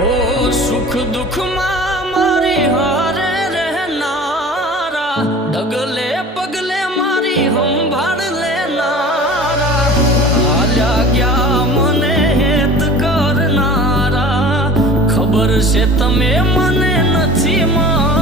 ઓ સુખ દુઃખમાં મારી હારે રહેનારા, ડગલે પગલે મારી સંભાળ લેનારા, હાલ્યા ગયા મને હેત કરનારા, ખબર છે તમે મને નથી માનતા.